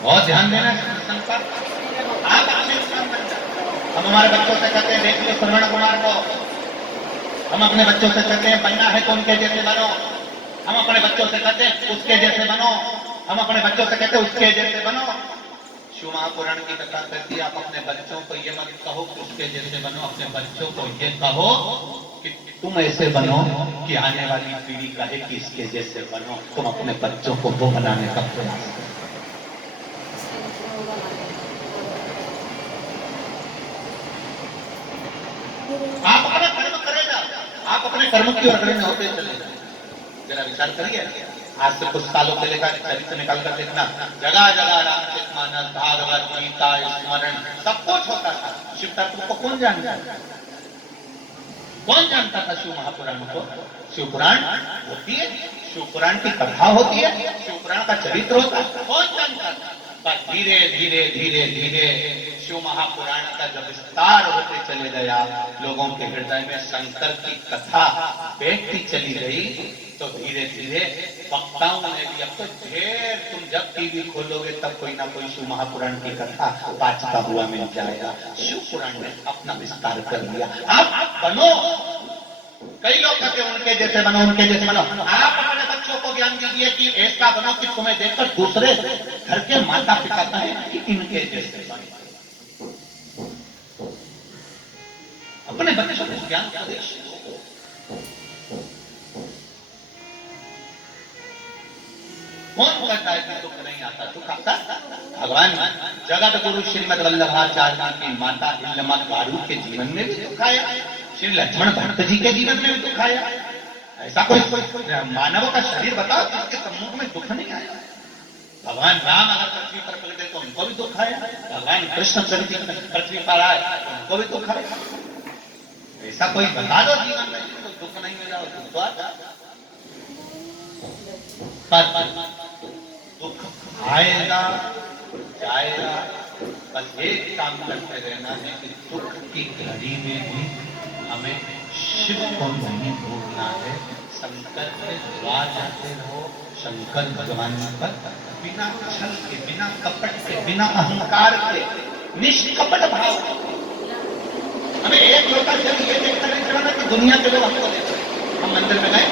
बहुत ध्यान देना प्रसंग पर। आप अपने काम बन जाए। हम हमारे बच्चों से कहते हैं, देख लो श्रवण कुमार को, हम अपने बच्चों से कहते हैं बनना है तो उनके जैसे बनो। हम अपने बच्चों से कहते हैं उसके जैसे बनो। हम अपने बच्चों से कहते हैं उसके जैसे बनो। शिव महापुराण की कथा कहती है, आप अपने बच्चों को ये मत कहो कि उसके जैसे बनो, अपने बच्चों को ये कहो कि तुम ऐसे बनो कि आने वाली पीढ़ी कहे कि इसके जैसे बनो। तुम अपने बच्चों को वो बनाने का प्रयास करो। आप अपना कर्म करे जाओ, आप अपने कर्म की ओर अग्रणी होते चले जाओ। जरा विचार करिए, आज से कुछ सालों पहले का चरित्र निकाल कर देखना, जगह जगह रामचरितमानस, भागवत, गीता, स्मरण सब कुछ होता था। शिव तत्व को कौन जानता था? कौन जानता था शिव महापुराण को? शिव पुराण होती है, शिव पुराण की कथा होती है, शिव पुराण का चरित्र होता है, कौन जानता था? पर धीरे धीरे धीरे धीरे शिव महापुराण का जब विस्तार होते चले गया, लोगों के हृदय में शंकर की कथा बैठती चली गई, तो धीरे धीरे वक्ताओं ने भी, अब तो ढेर, तुम जब टीवी खोलोगे तब कोई ना कोई शिव महापुराण की कथा वाचता हुआ मिल जाएगा। शिव पुराण ने अपना विस्तार कर लिया। आप बनो, कई लोग कहते हैं उनके जैसे बनो, उनके जैसे बनो। आप अपने बच्चों को ज्ञान दीजिए कि ऐसा बनो कि तुम्हें देखकर दूसरे घर के माता पिता कहें कि इनके जैसे बनो। अपने बच्चों को ज्ञान का देश। कौन कहता है कि दुख नहीं आता? दुख आता। भगवान जगत गुरु श्रीमद वल्लभाचार्य की माता इल्लमा गारू के जीवन में भी दुख आया, श्री लक्ष्मण भट्ट जी के जीवन में भी दुख आया। ऐसा कोई मानव का शरीर बताओ जिसके सम्मुख में दुख नहीं आया? भगवान राम अगर पृथ्वी पर पलटे तो उनको भी दुख आया, भगवान कृष्ण पृथ्वी पर आए तो उनको भी दुख आया। ऐसा कोई बता दो जीवन में जिसको दुख नहीं मिला, दुख तो आता। पर दुख आएगा जाएगा, बस एक काम करते रहना है कि दुख की घड़ी में भी हमें शिव को नहीं भूलना है। शंकर के द्वार जाते रहो, शंकर भगवान पर बिना छल के, बिना कपट के, बिना अहंकार के, निष्कपट भाव। हमें एक लोटा जल ये देखकर नहीं चढ़ाना कि दुनिया के लोग हमको देख रहे हैं। हम मंदिर में गए,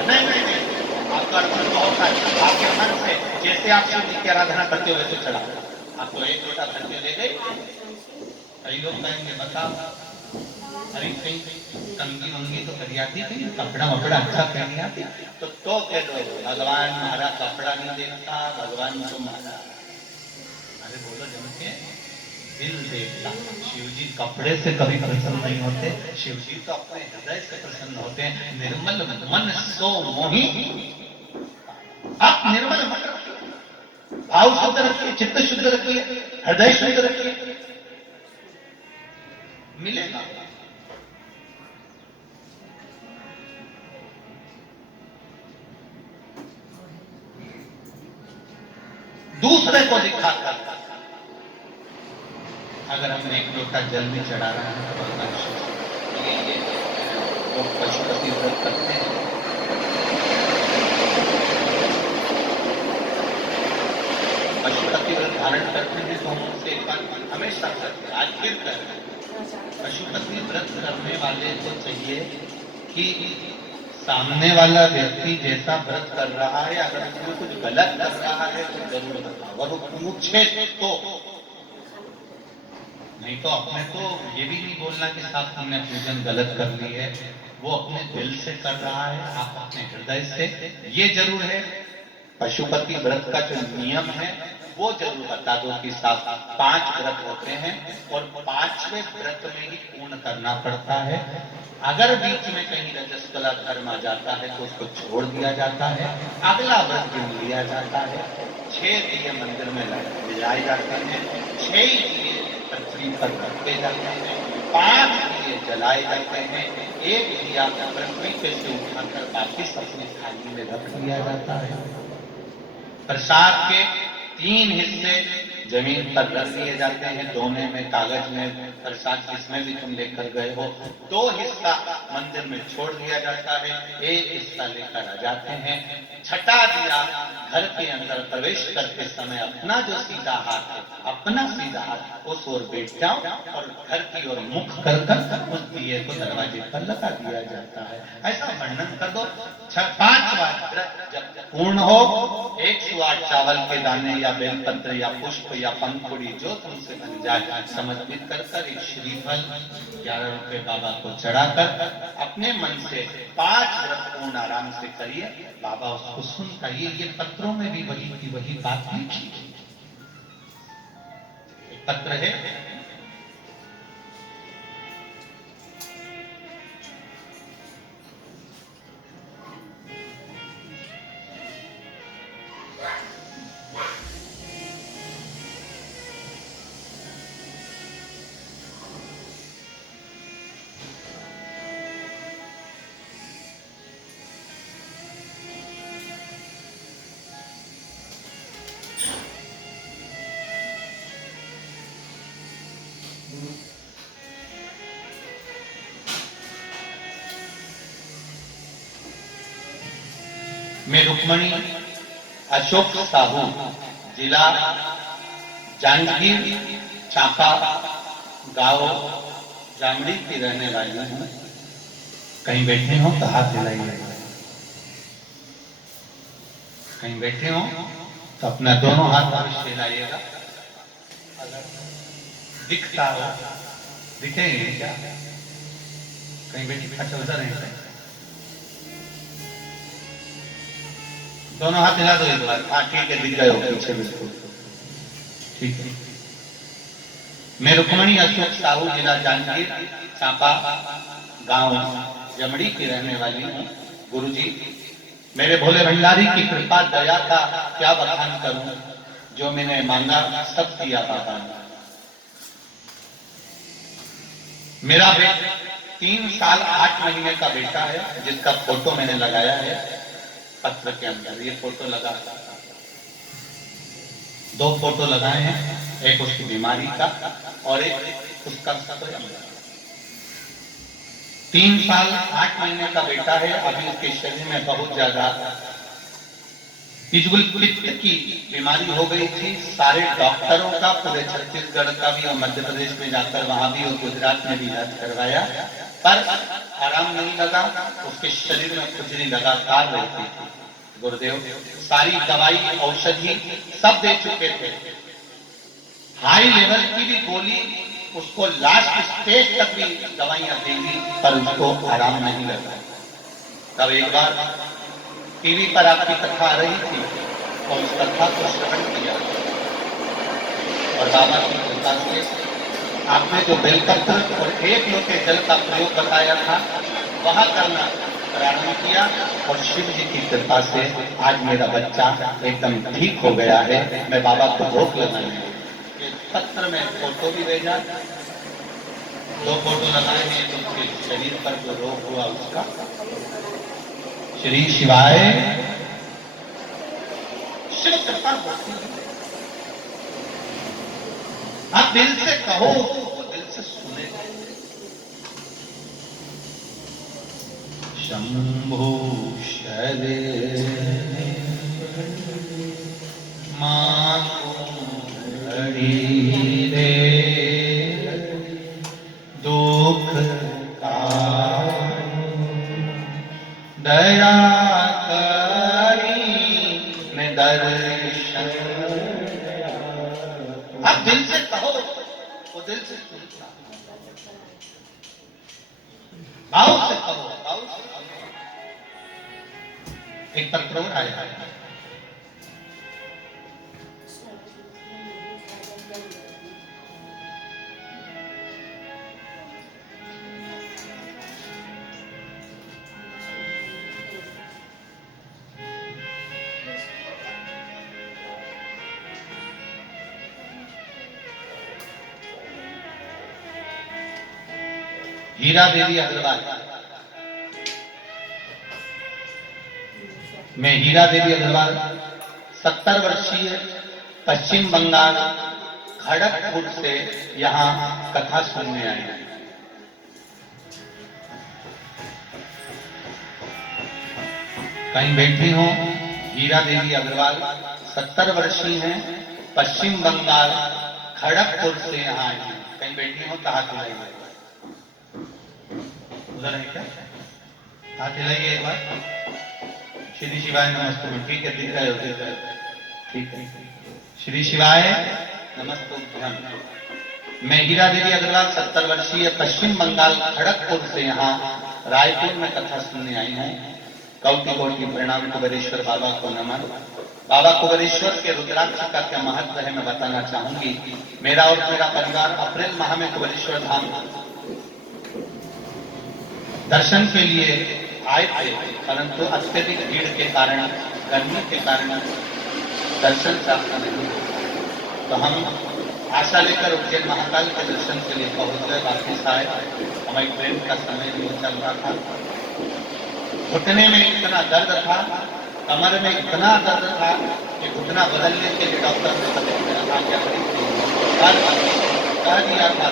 नहीं नहीं नहीं, आपका मन बहुत है, आपके मन से जैसे आप शिव जी की आराधना करते हो वैसे चढ़ा। आपको एक लोटा भर के ले गए। कई लोग कहेंगे बताओ, अरे कहीं कंगी वंगी तो करी आती थी, कपड़ा वपड़ा अच्छा पहनी आती, तो कह दो भगवान हमारा कपड़ा नहीं देखता, भगवान तुम्हारा। अरे बोलो जम के, दिल देखता। शिव जी कपड़े से कभी प्रसन्न नहीं होते, शिव जी तो अपने हृदय से प्रसन्न होते हैं। निर्मल मन सो मोही, आप निर्मल मन रखिए, भाव शुद्ध रखिए, चित्त शुद्ध रखिए, हृदय शुद्ध रखिए, मिलेगा। दूसरे को दिखाता, अगर हम एक लोटा जल में चढ़ा रहे हैं तो लोग पशुपति व्रत करते हैं, पशुपति व्रत धारण करते हैं, तो हम उनसे एक बार हमेशा करते हैं, आज फिर करें। पशुपति व्रत करने वाले को चाहिए कि सामने वाला व्यक्ति जैसा व्रत कर रहा है, अगर उसमें कुछ गलत कर रहा है तो जरूर बताओ, और वो पूछे तो। नहीं तो अपने को ये भी नहीं बोलना कि साहब तुमने पूजन गलत कर ली है। वो अपने दिल से कर रहा है, आप अपने हृदय से। ये जरूर है पशुपति व्रत का जो नियम है वो जरूर बता दो कि साहब 5 व्रत होते हैं और 5वें व्रत में ही पूर्ण करना पड़ता है। अगर बीच में कहीं रजस्वला धर्म आ जाता है तो उसको छोड़ दिया जाता है, अगला व्रत गिन लिया जाता है। 6 दिए मंदिर में लगाए जाते हैं, 6 दिए पृथ्वी पर रखे जाते हैं, 5 दिए जलाए जाते हैं, 1 दिया पृथ्वी पे से उठाकर वापिस अपनी थाली में रख दिया जाता है। प्रसाद के 3 हिस्से जमीन पर रख दिए जाते हैं, दोने में कागज में प्रसाद जिसमें भी तुम लेकर गए हो। 2 हिस्सा मंदिर में छोड़ दिया जाता है, 1 हिस्सा लेकर आ जाते हैं। छठा दिया घर के अंदर प्रवेश करते समय अपना जो सीधा हाथ है, अपना सीधा हाथ उस ओर बैठ जाओ और घर की ओर मुख कर उस दिए को दरवाजे पर लगा दिया जाता है। ऐसा वर्णन कर दो। 5 बार जब पूर्ण हो, 108 चावल के दाने या बेलपत्र या पुष्प या पंखुड़ी जो तुमसे बन जाए समर्पित कर एक श्रीफल 11 रुपए बाबा को चढ़ाकर अपने मन से 5 व्रत पूर्ण आराम से करिए। बाबा उसको सुनता। ये पत्रों में भी वही बात लिखी। पत्र है, मैं रुक्मणी अशोक साहू, जिला जांजगीर चांपा, गांव जामड़ी की रहने वाली हूँ। कहीं बैठे हो तो हाथ हिलाइए। कहीं बैठे हो तो अपना दोनों हाथ अवश्य हिलाइएगा। अगर दिखता हो, दिखेंगे क्या? कहीं बैठी अच्छा उधर है, दोनों हाथ हिला दो एक बार। हाँ ठीक है, दिख गए हो पीछे बिल्कुल ठीक है। मैं रुक्मणी अशोक साहू, जिला जांजगीर चांपा, गांव जमड़ी की रहने वाली हूँ। गुरुजी, मेरे भोले भंडारी की कृपा दया का क्या बखान करूं। जो मैंने मांगा सब दिया बाबा ने। मेरा बेटा 3 साल 8 महीने का बेटा है, जिसका फोटो मैंने लगाया है पत्र के अंदर। ये फोटो लगा, 2 फोटो लगाए हैं, एक उसकी बीमारी का और एक उसका स्वयं। 3 साल 8 महीने का बेटा है। अभी उसके शरीर में बहुत ज्यादा पित्त की बीमारी हो गई थी। सारे डॉक्टरों का, पूरे छत्तीसगढ़ का भी और मध्य प्रदेश में जाकर वहां भी और गुजरात में भी इलाज करवाया, पर आराम नहीं लगा। उसके शरीर में खुजली लगातार रहती थी। गुरुदेव सारी दवाई औषधि सब दे चुके थे, हाई लेवल की भी गोली, उसको लास्ट स्टेज तक भी दवाइयां देंगी, पर उसको आराम नहीं लगा। तब एक बार टीवी पर आपकी कथा आ रही थी और उस कथा को श्रवण किया और बाबा की कृपा से आपने जो बेलपत्र और 1 लोटे जल का प्रयोग बताया था वह करना प्रारंभ किया और शिव जी की कृपा से आज मेरा बच्चा एकदम ठीक हो गया है। मैं बाबा को भोग लगाने पत्र में फोटो भी भेजा, 2 फोटो लगाए हैं उसके शरीर पर जो रोग हुआ उसका। श्री शिवाय शिव कृपा होती है। आप दिल से कहो वो दिल से सुनेगा। शंभो शरे मां हरि रे दुख का दया करी में दर्शन। आप दिल से कहो वो दिल से सुनता। भाव से कहो, भाव से कहो। एक पत्र और आया है, हीरा देवी अग्रवाल। मैं हीरा देवी अग्रवाल 70 वर्षीय पश्चिम बंगाल खड़गपुर से यहाँ कथा सुनने आए हैं। कहीं बैठी हो, हीरा देवी अग्रवाल 70 वर्षीय हैं, पश्चिम बंगाल खड़गपुर से यहाँ आई हैं। कहीं बैठी हो तो हाथ हिलाइए, उधर है क्या? हाथ हिलाइए एक बार। श्री शिवाय नमस्ते। ठीक है, दिख रहे हो, दिख रहे हो, ठीक है। श्री शिवाय नमस्तुभ्यम। मैं हीरा देवी अग्रवाल 70 वर्षीय पश्चिम बंगाल खड़गपुर से यहाँ रायपुर में कथा सुनने आई हूँ। कौटि कोटि प्रणाम कुबेरेश्वर बाबा को नमन। बाबा कुबेरेश्वर के रुद्राक्ष का क्या महत्व है मैं बताना चाहूंगी। मेरा और मेरा परिवार अप्रैल माह में कुबेरेश्वर धाम दर्शन के लिए आए थे, परंतु अत्यधिक भीड़ के कारण, गर्मी के कारण दर्शन प्राप्त नहीं हुआ। तो हम आशा लेकर उज्जैन महाकाल के दर्शन के लिए पहुंच गए, वापिस आए। हमारी ट्रेन का समय भी चल रहा था। घुटने में इतना दर्द था, कमर में इतना दर्द था कि घुटना बदलने के लिए डॉक्टर ने कह दिया था।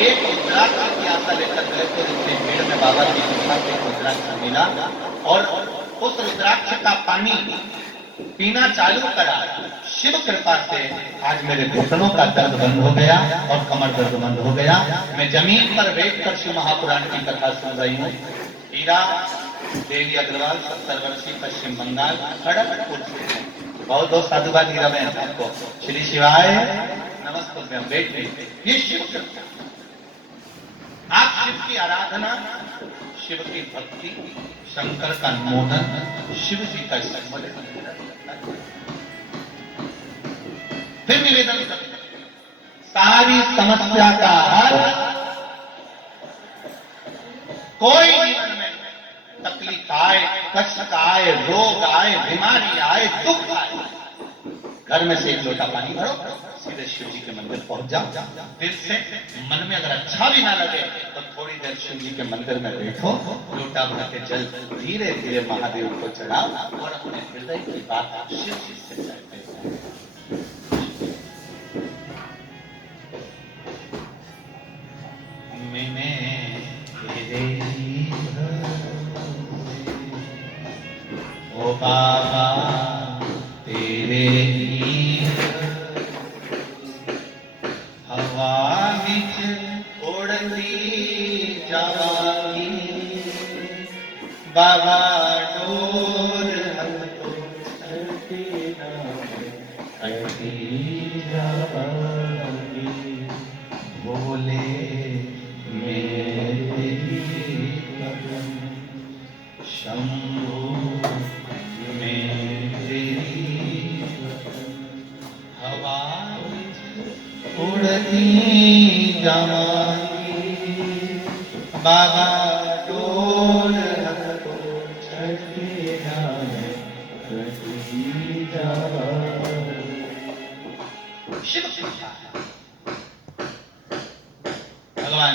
एक रुद्राक्ष की आशा लेकर गए तो इतने भीड़ में बाबा की कृपा से रुद्राक्ष मिला और उस रुद्राक्ष का पानी पीना चालू करा। शिव कृपा से आज मेरे घुटनों का दर्द बंद हो गया और कमर दर्द बंद हो गया। मैं जमीन पर बैठकर शिव महापुराण की कथा सुन रही हूँ। हीरा देवी अग्रवाल 70 वर्षीय पश्चिम बंगाल खड़गपुर से। बहुत बहुत साधुवाद हीरा बहन आपको। श्री शिवाय नमस्तुभ्यम। बैठे, ये शिव कृपा। आप शिव की आराधना, शिव की भक्ति, शंकर का मोदन, शिव जी का स्मरण, फिर निवेदन करते सारी समस्या का हल। कोई जीवन में तकलीफ आए, कष्ट आए, रोग आए, बीमारी आए, दुख आए, घर में से एक लोटा पानी भरो, सीधे शिव जी के मंदिर पहुंच जाओ। दिल से मन में अगर अच्छा भी ना लगे तो थोड़ी देर शिव जी के मंदिर में बैठो, लोटा भर के जल धीरे धीरे महादेव को चढ़ाओ और अपने हृदय की बात शिव जी से कहते हैं। ओ बाबा तेरे हवा विच उड़ती जावागी, बाबा डोर हमको चलती जावागी, भोले मेरे शंभू उड़ती जावागी, बाबा डोर हमको चढ़ती जावागी। शिव भगवान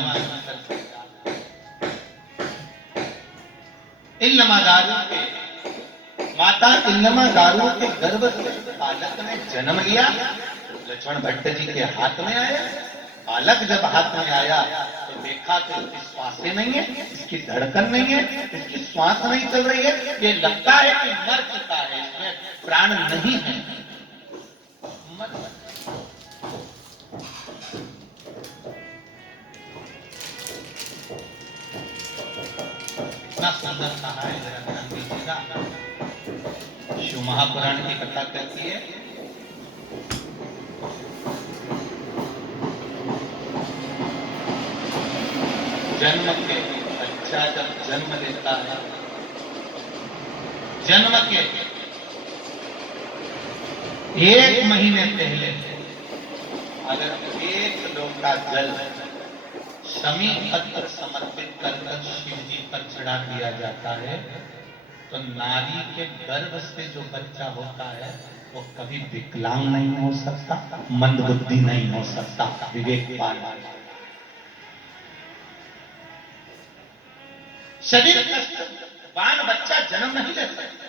इल्लमा दारू के माता इल्लमा दारू के गर्भ से बालक ने जन्म लिया। लक्ष्मण भट्ट जी के हाथ में आया। बालक जब हाथ में आया तो देखा कि इसकी श्वासें नहीं है, इसकी धड़कन नहीं है, इसकी श्वास नहीं चल रही है। ये लगता है कि मर चुका है, इसमें प्राण नहीं है। इतना सुंदर कहा है, जरा ध्यान दीजिएगा। शिव महापुराण की कथा कहती है जन्म के बच्चा जब जन्म लेता है, जन्म के 1 महीने पहले अगर 1 लोटा जल शमी पत्र समर्पित कर शिव जी पर चढ़ा दिया जाता है तो नारी के गर्भ से जो बच्चा होता है वो कभी विकलांग नहीं हो सकता, मंदबुद्धि नहीं हो सकता, विवेकवान। शरीर कष्टवान बच्चा जन्म नहीं ले सकता।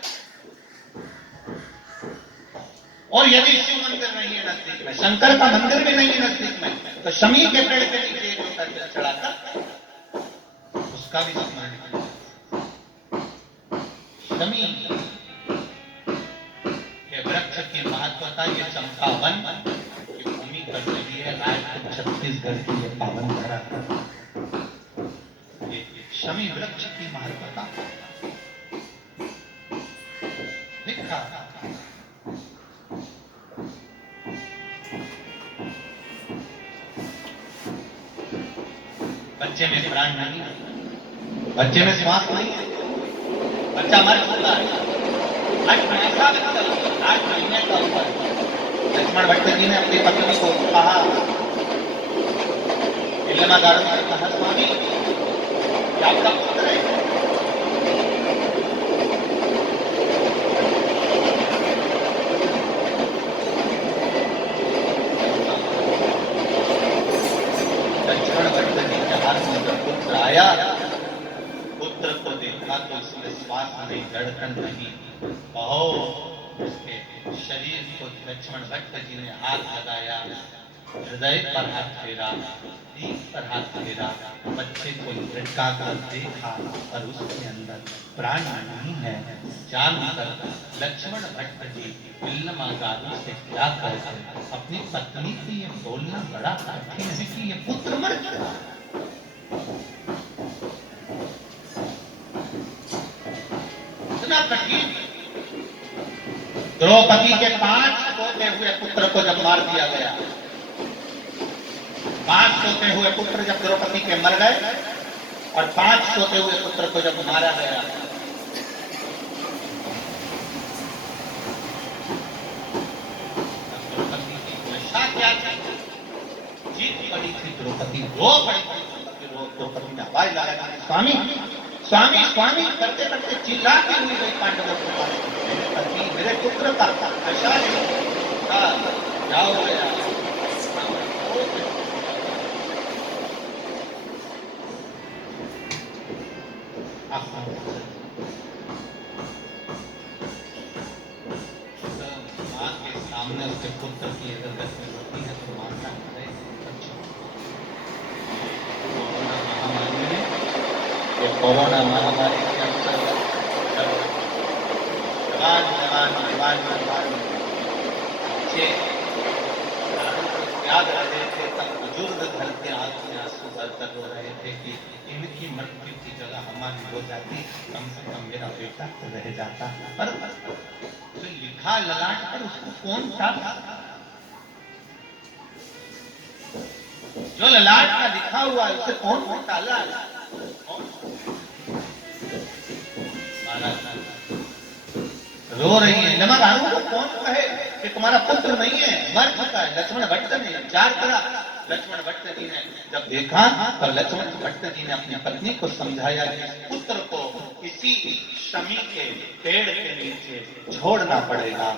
और यदि शिव मंदिर नहीं है नजदीक में, शंकर का मंदिर भी नहीं है नजदीक में, तो शमी के पेड़ के नीचे एक लोटा जल चढ़ाकर उसका भी स्मरण किया। शमी वृक्ष की महत्वता ये चंपावन की भूमि कर रही है राजपूत छत्तीसगढ़ की ये पावन धरा ये शमी वृक्ष की महत्वता लिखा। बच्चे में प्राण नहीं है, बच्चे में श्वास नहीं है, बच्चा मर चुका है 8 महीने का हुआ। लक्ष्मण भट्ट जी ने अपनी पत्नी को कहा, इल्लमागारु से कहा, स्वामी क्या आपका पुत्र है? लक्ष्मण भट्ट जी के हाथ में जब पुत्र आया, पुत्र को देखा तो उसमें श्वास नहीं, धड़कन नहीं, बहुत उसके शरीर को लक्ष्मण भट्ट जी ने हाथ लगाया, हृदय पर हाथ फेरा, दीप पर हाथ फेरा, बच्चे को लटका कर देखा और उसके अंदर प्राण नहीं है। जानकर लक्ष्मण भट्ट जी इल्लमागारु से क्या कहते, अपनी पत्नी से ये बोलना बड़ा कठिन है कि ये पुत्र मर गया। इतना कठिन। द्रौपदी के 5 सोते हुए पुत्र को जब मार दिया गया, 5 सोते हुए पुत्र जब द्रौपदी के मर गए और 5 सोते हुए पुत्र को जब मारा गया, द्रौपदी की दशा क्या थी? जीत पड़ी थी द्रौपदी, रो पड़ी थी द्रौपदी ने आवाज लगाया, स्वामी स्वामी स्वामी करते करते चिल्लाती हुई गई पांडवों के पास, मेरे पुत्र का दशा क्या हो गया? मां के सामने उसके पुत्र की अगर गति होती है तो मां का हृदय कोरोना महामारी के अंतर्गत जवान बच्चे याद रहे थे, तब बुजुर्ग घर के आंख में आंसू भरकर रो रहे थे कि इनकी मृत्यु की जगह हमारी हो जाती, कम से कम मेरा बेटा तो रह जाता। पर जो लिखा ललाट पर उसको कौन था? जो ललाट का लिखा हुआ है उसे कौन टाला? रो रही है, इल्लमागारु को कौन कहे कि तुम्हारा पुत्र नहीं है, मर चुका है। लक्ष्मण भट्ट ने विचार करा, लक्ष्मण भट्ट जी ने जब देखा तो लक्ष्मण भट्ट जी ने अपनी पत्नी को समझाया कि पुत्र को किसी शमी के पेड़ के नीचे छोड़ना पड़ेगा।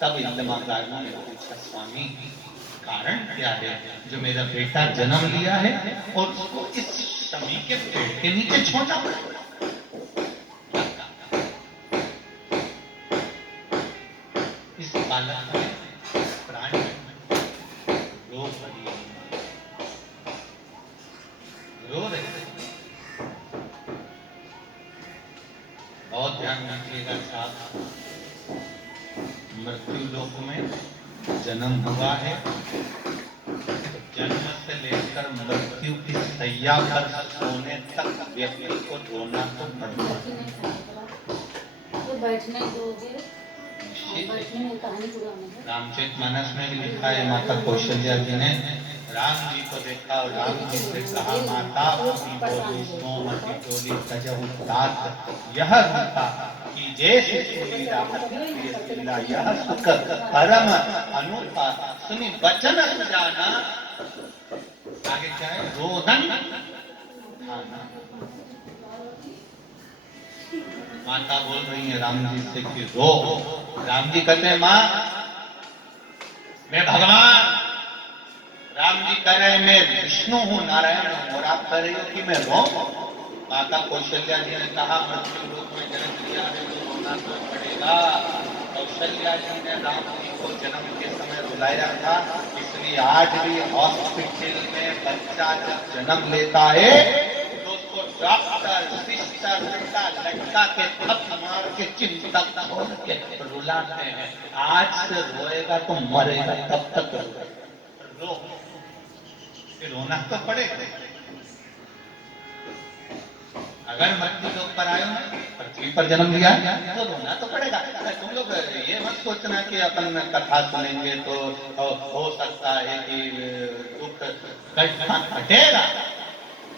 तब इल्लमागारु ने पूछा, स्वामी कारण क्या है जो मेरा बेटा जन्म लिया है और उसको इस शमी के पेड़ के नीचे छोड़ना पड़ेगा? इस बालक में प्राण रो पड़ी, रो रहे। बहुत ध्यान रखिएगा साहब, मृत्यु लोक में जन्म हुआ है, जन्म से लेकर मृत्यु की सैया पर सोने तक व्यक्ति को रोना तो पड़ता है। तो बैठने दोगे? रामचरितमानस में भी लिखा है, माता कौशल्या जी ने राम जी को देखा और राम जी से कहा, माता यह रूपा कि जैसे यह सुख परम अनुपा सुनी वचन जाना। आगे क्या है? रोदन खाना। माता बोल रही है राम जी से कि रो। राम जी कहते हैं, मां मैं भगवान। राम जी कह रहे हैं मैं विष्णु हूं, नारायण हूं, और आप कह रहे हो कि मैं रो। माता कौशल्या जी ने कहा, मृत्यु लोक में जन्म लिया है तो रोना तो पड़ेगा। कौशल्या जी ने राम जी को जन्म के समय बुलाया था, इसलिए आज भी हॉस्पिटल में बच्चा जब जन्म लेता है तो उसको डॉक्टर सिस्टर लड़का लटका के थप मार के चिंता छोड़ के रुलाते हैं। आज से रोएगा तो मरेगा, तब तक रो, फिर रोना तो पड़ेगा। अगर मृत्यु लोक पर आए हो, पृथ्वी पर जन्म लिया तो रोना तो पड़ेगा। तुम लोग ये मत सोचना कि अपन कथा सुनेंगे तो हो सकता है कि दुख घटेगा।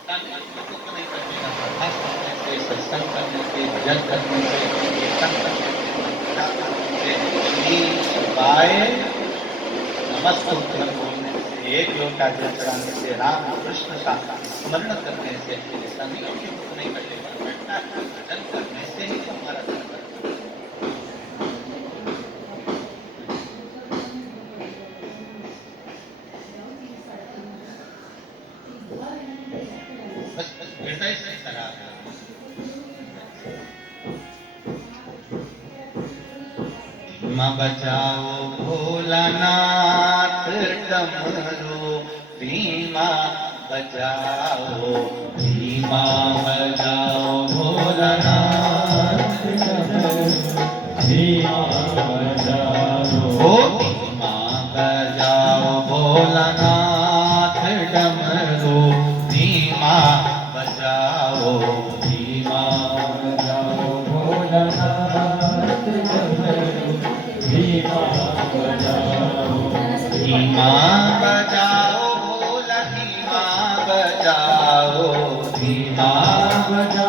दुख नहीं घटेगा, कथा सुनने से, सत्संग करने से, भजन करने से, कीर्तन करने से, गाय नमस्ते बोलने से, एक लोटा जल चढ़ाने से, राम कृष्ण का स्मरण करने से ऐसा नहीं है कि दुख नहीं घटेगा। भजन करने से ही हमारा दुख घटेगा। बस हृदय से करा धीमा बजाओ भोलानाथ डमरू, धीमा बजाओ, धीमा बजाओ भोलानाथ डमरू, धीमा बजाओ, धीमा बजाओ भोलानाथ डमरू, धीमा बजाओ, धीमा बजाओ भोलानाथ डमरू, धीमा बजाओ, धीमा बजाओ भोला, धीमा बजाओ, धीमा बजाओ।